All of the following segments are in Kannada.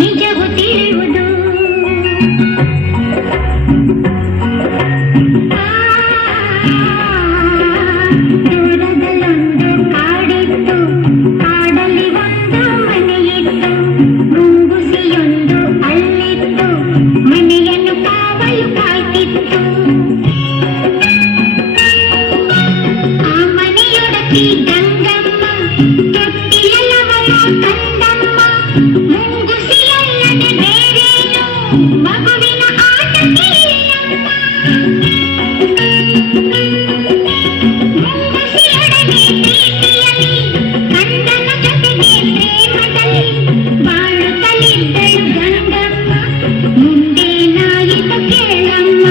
ನಿಜವು ತಿಳಿಯುವುದು. ದೂರದಲ್ಲೊಂದು ಕಾಡಿತ್ತು, ಕಾಡಲ್ಲಿ ಒಂದು ಮನೆಯಿತ್ತು, ಮುಂಗುಸಿಯೊಂದು ಅಲ್ಲಿತ್ತು, ಮನೆಯನ್ನು ಕಾವಲು ಕಾಯ್ತಿತ್ತು. ಆ ಮನೆಯೊಡತಿ ಗಂಗಮ್ಮ, ತೊಟ್ಟಿಲವಳ ಕಂದಮ್ಮ, ಮುಂಗುಸಿಯಲ್ಲದೆ ಬೇರೇನು ಮಗುವಿನ ಆಟಕ್ಕೆ ಇಲ್ಲಮ್ಮ. ಮುಂಗುಸಿಯೊಡನೆ ಪ್ರೀತಿಯಲ್ಲಿ, ಕಂದನ ಜೊತೆಗೆ ಪ್ರೇಮದಲ್ಲಿ ಬಾಳುತ್ತಲಿದ್ದಳು ಗಂಗಮ್ಮ. ಮುಂದೇನಾಯಿತು ಕೇಳಮ್ಮ.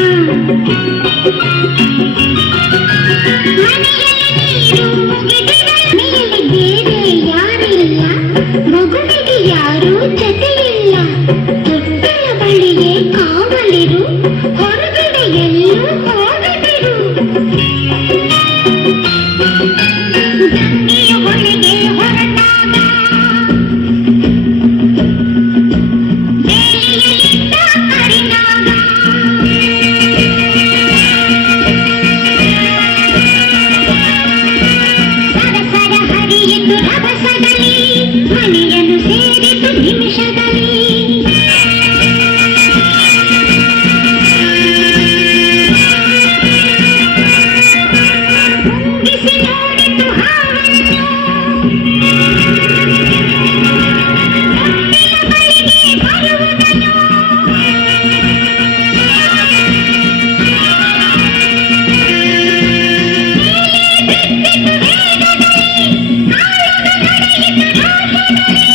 ಮನೆಯಲ್ಲಿ ನೀರು ಮುಗಿದಿರಲು ಮೇಲೆ ಬೇರೆ ಯಾರಿಲ್ಲ, ಮಗುವಿಗೆ ಯಾರೂ ಜೊತೆಯಿಲ್ಲ. ತೊಟ್ಟಲ ಬಳಿಯೇ ಕಾವಲಿರು, ಹೊರಗಡೆ ಎಲ್ಲೂ ಹೋಗದಿರು. ಗಂಗೆಯ ಹೊಳೆಗೆ ಹೊರಟಾಗ ಬೇಲಿಯಲ್ಲಿದ್ದ ಕರಿನಾಗ. ಸರಸರ ಹರಿಯಿತು ರಭಸದಲ್ಲಿ, ಮನೆಯನ್ನು ಸೇರಿತು ನಿಮಿಷದಲ್ಲಿ. ಮುಂಗಿಸಿ ನೋಡಿತು ಹಾವನ್ನು, ತೊಟ್ಟಿಲ ಬಳಿಗೆ ಬರುವುದನ್ನು. ಬಿದ್ದಿತು ವೇಗದಲ್ಲಿ, ಕಾಲುಗ ನಡೆಯಿತು ರೋಷದಲ್ಲಿ.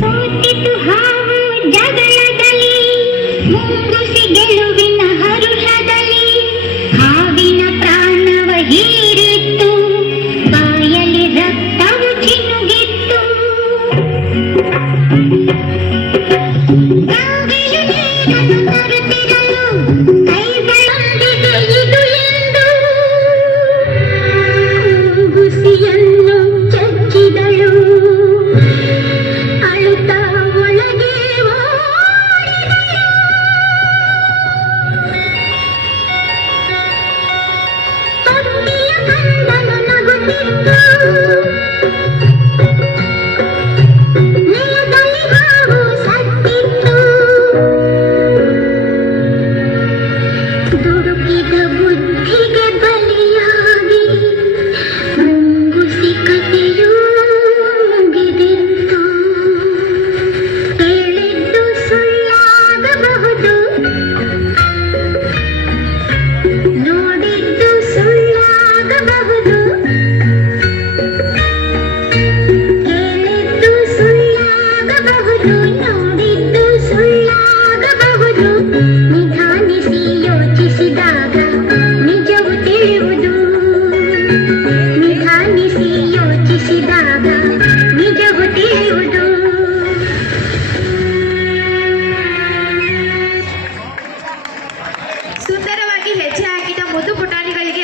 ಸೋತಿತು ಹಾವು ಜಗಳದಲ್ಲಿ, ಮುಂಗುಸಿ ಗೆಲುವಿನ ಹರುಷದಲ್ಲಿ. ಹಾವಿನ ಪ್ರಾಣವ ಹೀರಿತ್ತು, ಬಾಯಲ್ಲಿ ರಕ್ತವು ಚಿನುಗಿತ್ತು. ಗಂಗೆಯು ನೀರನ್ನು ತರುತ್ತಿರಲು, ಕೈಗಳೊಂದಿಗೆ ಇದು ಎಂದು ಮುಂಗುಸಿಯನ್ನು ಚಚ್ಚಿದಳು. ಅಳುತ್ತಾ ಒಳಗೆ ಓಡಿದಳು. ತೊಟ್ಟಿಯ ಕಂದನು ನಗುತ್ತಿತ್ತು, ನೆಲದಲ್ಲಿ ಹಾವು ಸತ್ತಿತ್ತು. ದುಡುಕಿದ ಬುದ್ಧಿಗೆ ಬಲಿಯಾಗಿ ಮುಂಗುಸಿ ಕಥೆಯೂ ಮುಗಿದಿತ್ತು. ಕೇಳಿದ್ದು ಸುಳ್ಳಾಗಬಹುದು, ನೋಡಿದ್ದು ಸುಳ್ಳಾಗಬಹುದು. ಕೇಳಿದ್ದು ಸುಳ್ಳಾಗಬಹುದು, ನೋಡಿದ್ದು ಸುಳ್ಳಾಗಬಹುದು. ನಿಧಾನಿಸಿ ಯೋಚಿಸಿದಾಗ ನಿಜವು ತಿಳಿಯುವುದು. ನಿಧಾನಿಸಿ ಯೋಚಿಸಿದಾಗ ನಿಜವು ತಿಳಿಯುವುದು. ಸುಂದರವಾಗಿ ಹೆಜ್ಜೆ ಹಾಕಿದ ಮುದ್ದು ಪುಟಾಣಿಗಳಿಗೆ